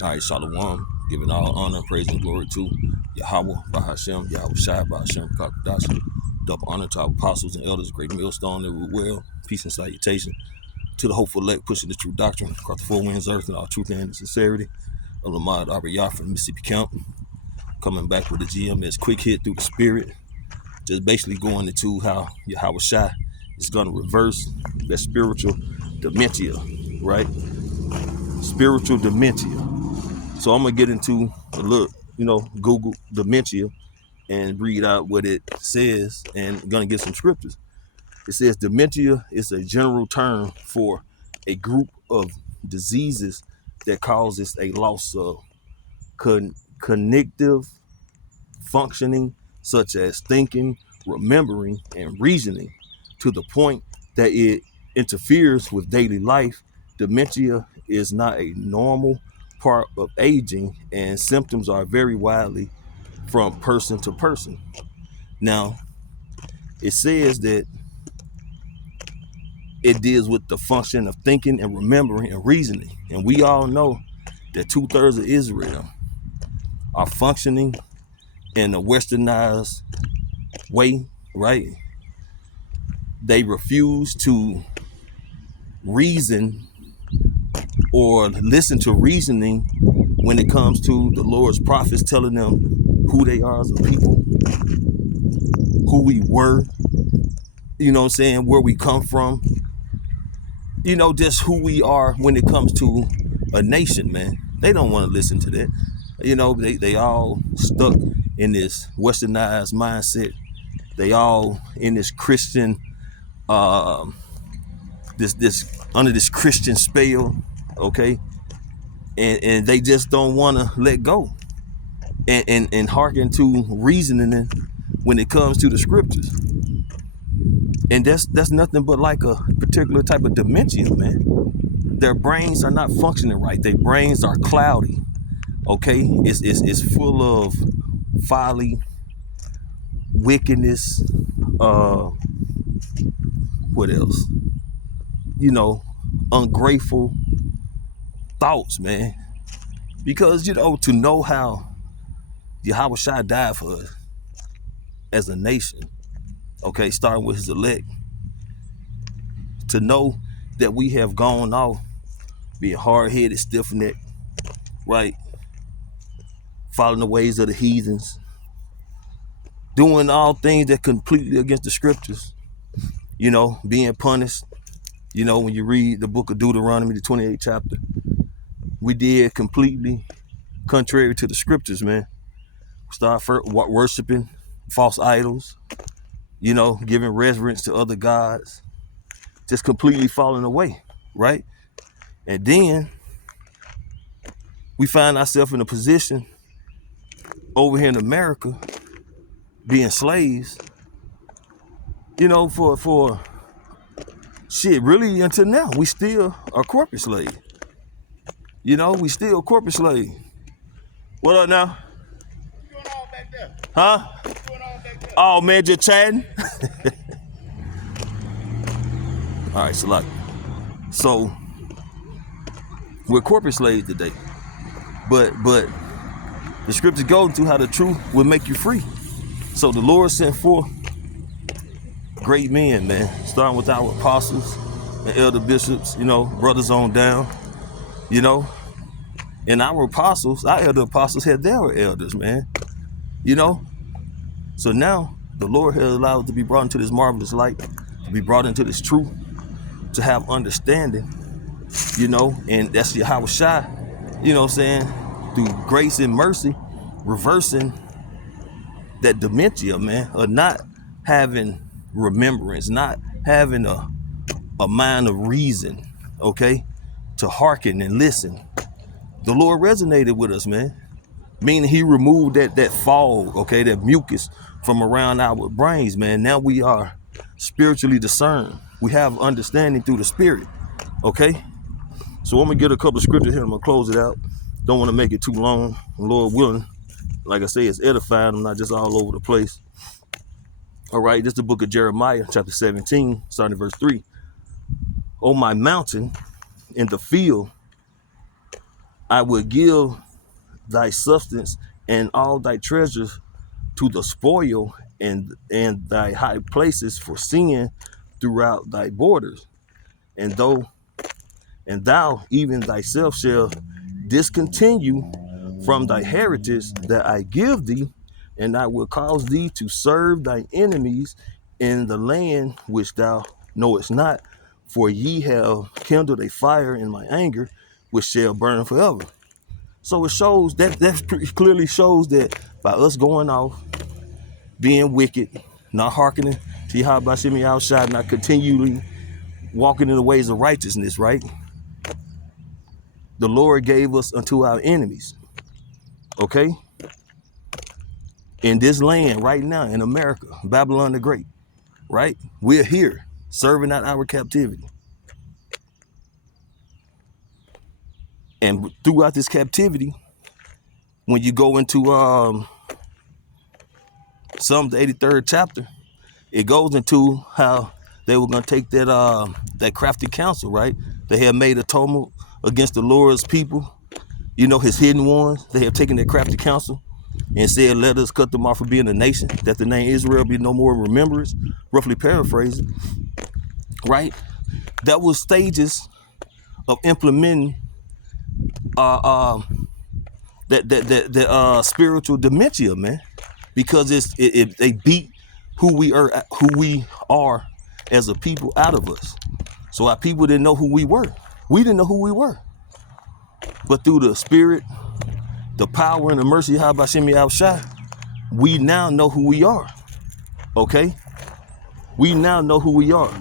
All right, Shalom. Giving all honor, praise, and glory to Yahweh, Bahashem, YAHAWASHI, Bahashem, Kakadash. Double honor to our apostles and elders, great millstone, that we well. Peace and salutation to the hopeful elect, pushing the true doctrine across the four winds, earth, and all truth and sincerity. Of Lamad Abiyah from Mississippi Camp, coming back with a GMS quick hit through the spirit. Just basically going into how YAHAWASHI is going to reverse that spiritual dementia, right? Spiritual dementia. So I'm gonna get into a look, Google dementia and read out what it says, and I'm gonna get some scriptures. It says dementia is a general term for a group of diseases that causes a loss of cognitive functioning, such as thinking, remembering, and reasoning, to the point that it interferes with daily life. Dementia is not a normal part of aging, and symptoms are very widely from person to person. Now, it says that it deals with the function of thinking and remembering and reasoning. And we all know that 2/3 of Israel are functioning in a westernized way, right? They refuse to reason or listen to reasoning when it comes to the Lord's prophets telling them who they are as a people, who we were, where we come from, just who we are when it comes to a nation, man. They don't want to listen to that. They all stuck in this westernized mindset. They all in this Christian, this under this Christian spell, okay? And they just don't want to let go and hearken to reasoning when it comes to the scriptures. And that's nothing but like a particular type of dementia, man. Their brains are not functioning right. Their brains are cloudy, okay? It's full of folly, wickedness, what else? Ungrateful thoughts, man. Because, to know how YAHAWASHI died for us as a nation, okay, starting with his elect, to know that we have gone off being hard-headed, stiff-necked, right? Following the ways of the heathens, doing all things that completely against the scriptures, being punished. When you read the book of Deuteronomy, the 28th chapter, we did completely contrary to the scriptures, man. We start worshiping false idols, giving reverence to other gods, just completely falling away, right? And then we find ourselves in a position over here in America being slaves, for shit, really until now. We still are corporate slaves. We still corporate slave. What up now? What's going on back there? Huh? What's going on back there? Oh man, just chatting. All right, Salak. So we're corporate slaves today. But the scriptures go into how the truth will make you free. So the Lord sent forth great men, man, starting with our apostles and elder bishops, brothers on down, and our apostles, our elder apostles had their elders, man, So now the Lord has allowed us to be brought into this marvelous light, to be brought into this truth, to have understanding, and that's YAHAWASHI, through grace and mercy, reversing that dementia, man, of not having remembrance, not having a mind of reason, okay, to hearken and listen. The Lord resonated with us, man, meaning he removed that fog, okay, that mucus from around our brains, man. Now we are spiritually discerned. We have understanding through the spirit, okay? So I'm gonna get a couple of scriptures here. I'm gonna close it out. Don't want to make it too long. Lord willing, like I say, it's edifying. I'm not just all over the place. All right, this is the book of Jeremiah, chapter 17, starting at verse 3. On my mountain in the field I will give thy substance and all thy treasures to the spoil, and thy high places for sin throughout thy borders. And thou even thyself shall discontinue from thy heritage that I give thee, and I will cause thee to serve thy enemies in the land which thou knowest not, for ye have kindled a fire in my anger, which shall burn forever. So it shows that clearly shows that by us going off, being wicked, not hearkening to Yahweh Shemi outside, not continually walking in the ways of righteousness, right? The Lord gave us unto our enemies, okay? In this land right now, in America, Babylon the Great, right? We're here serving out our captivity. And throughout this captivity, when you go into Psalm the 83rd chapter, it goes into how they were going to take that crafty counsel, right? They had made a tumult against the Lord's people, you know, his hidden ones. They have taken that crafty counsel and said, let us cut them off from being a nation, that the name Israel be no more in remembrance, roughly paraphrasing, right? That was stages of implementing that spiritual dementia, man, because they beat who we are as a people out of us. So our people didn't know who we were. We didn't know who we were. But through the spirit, the power and the mercy of Yahweh Shemi Shai, we now know who we are. Okay? We now know who we are.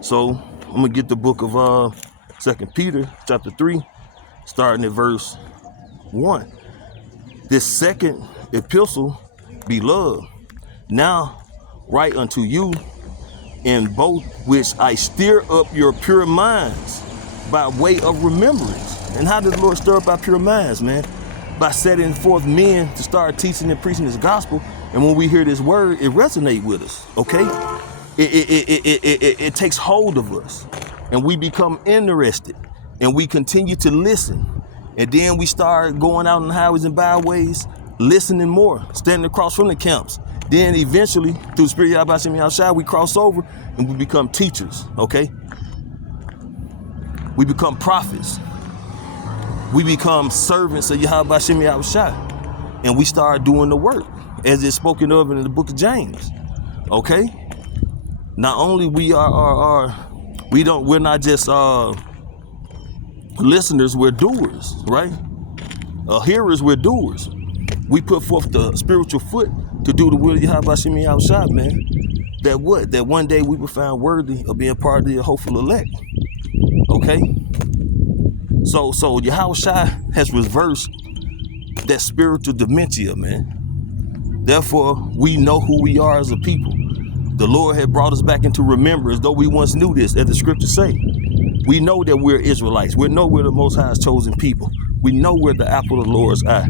So I'm gonna get the book of 2 Peter chapter 3, starting at verse 1. This second epistle, beloved, now write unto you in both which I stir up your pure minds by way of remembrance. And how did the Lord stir up our pure minds, man? By setting forth men to start teaching and preaching his gospel. And when we hear this word, it resonates with us, okay? It takes hold of us, and we become interested, and we continue to listen. And then we start going out on the highways and byways, listening more, standing across from the camps. Then eventually, through the Spirit of Yahweh Shemi Shai, we cross over and we become teachers, okay? We become prophets. We become servants of Yahweh Shemi Shai. And we start doing the work, as it's spoken of in the book of James, okay? Not only we're not just listeners, we're doers, right? Hearers, we're doers. We put forth the spiritual foot to do the will of Yahweh Shemi Shai, man. That one day we were found worthy of being part of the hopeful elect. Okay? So Yahweh Shai has reversed that spiritual dementia, man. Therefore, we know who we are as a people. The Lord had brought us back into remembrance, though we once knew this, as the scriptures say. We know that we're Israelites. We know we're the Most High's chosen people. We know we're the apple of the Lord's eye.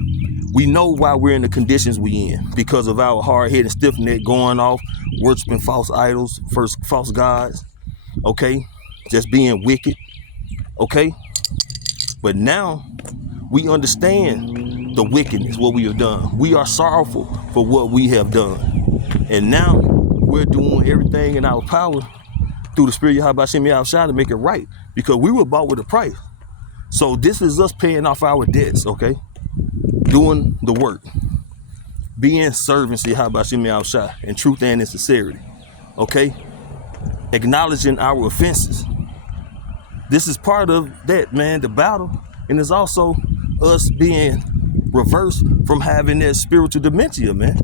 We know why we're in the conditions we in, because of our hard-headed stiff-neck going off, worshiping false idols, false gods, okay? Just being wicked, okay? But now we understand the wickedness, what we have done. We are sorrowful for what we have done. And now we're doing everything in our power through the Spirit of Yahweh Shemi Shai to make it right, because we were bought with a price. So this is us paying off our debts, okay? Doing the work, being servants to Yahweh Shemi Shai in truth and in sincerity, okay? Acknowledging our offenses. This is part of that, man, the battle, and it's also us being reversed from having that spiritual dementia, man.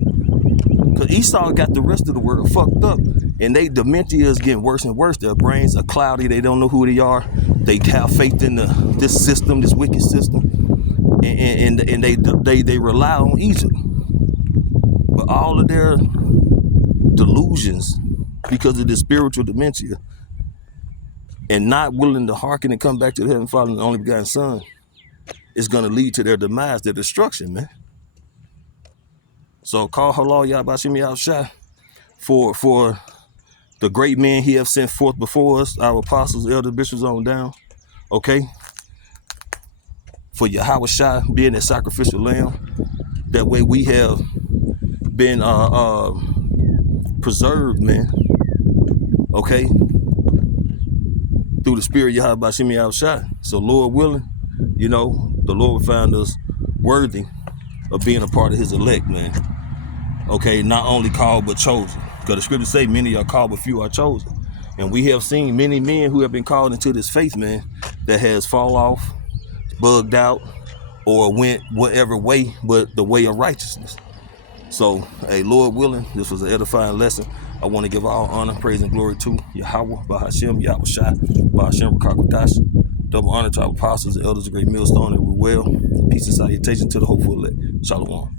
Because Esau got the rest of the world fucked up, and dementia is getting worse and worse. Their brains are cloudy. They don't know who they are. They have faith in this system, this wicked system, and they rely on Egypt. But all of their delusions, because of this spiritual dementia, and not willing to hearken and come back to the Heavenly Father and the only begotten Son, is going to lead to their demise, their destruction, man. So call Halal Yahweh Shemi Shai for the great men he have sent forth before us, our apostles, elders, bishops on down, okay? for YAHAWASHI being that sacrificial lamb. That way we have been preserved, man. Okay, through the spirit of YAHAWASHI. So Lord willing, you know, the Lord will find us worthy of being a part of his elect, man. Okay, not only called but chosen. Because the scriptures say many are called but few are chosen. And we have seen many men who have been called into this faith, man, that has fall off, bugged out, or went whatever way but the way of righteousness. So, hey, Lord willing, this was an edifying lesson. I want to give all honor, praise, and glory to Yahweh, Bahashem, Yahawashi, Bahashem, Rakakwadash. Double honor to our apostles and elders of Great Millstone, and we're well. Peace and salutation to the hopeful elect. Shalom.